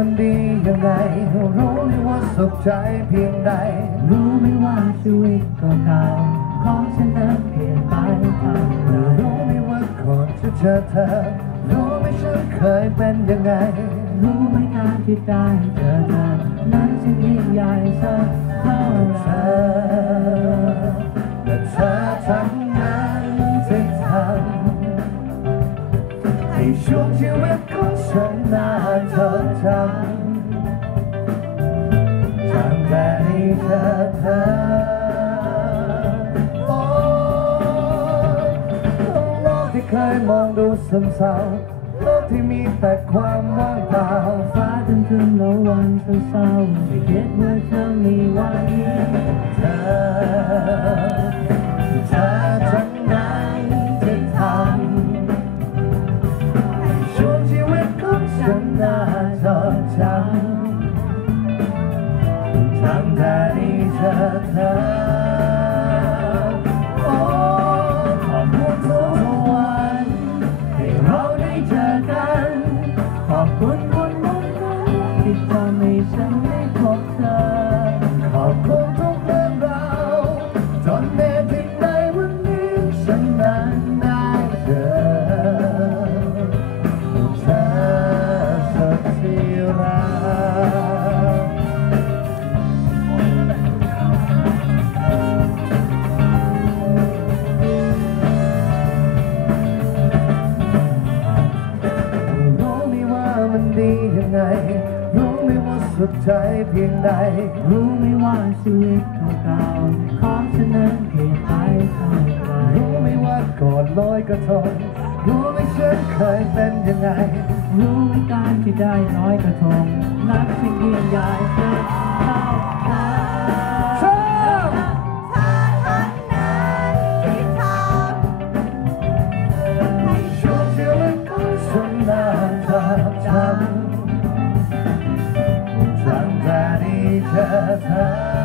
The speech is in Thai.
รู้ไหมว่าสุขใจเพียงใด รู้ไหมว่าชีวิตเก่าๆของฉันนั้นเปลี่ยนไปทางไรรู้ไหมว่าก่อนจะเจอเธอ รู้ไหมฉันเคยเป็นยังไง รู้ไหมการที่ได้เจอเธอนั้นจะยิ่งใหญ่สักเท่าไหรเธอและเธอทั้ง ช่วงชีวิตของฉันน่าจดจำจำแต่ให้เธอเธอโอ้โลกที่เคยมองดูซึมเศร้าโลกที่มีแต่ความว่างเปล่าฟ้าจนถึงแล้ววันเศร้าไม่คิดว่าเธอมีวันนี้เธอ เธ มันดียังไง รู้ไม่ว่าสุดใจเพียงใด รู้ไม่ว่าชีวิตเก่าๆของฉันนั้นเปลี่ยนไปเท่าไหรรู้ไม่ว่ากอดลอยกระทงรู้ไม่ฉันเคยเป็นยังไง รู้ไม่การที่ได้น้อยกระทงนักสิ่งยิ่งใหญ่ เธ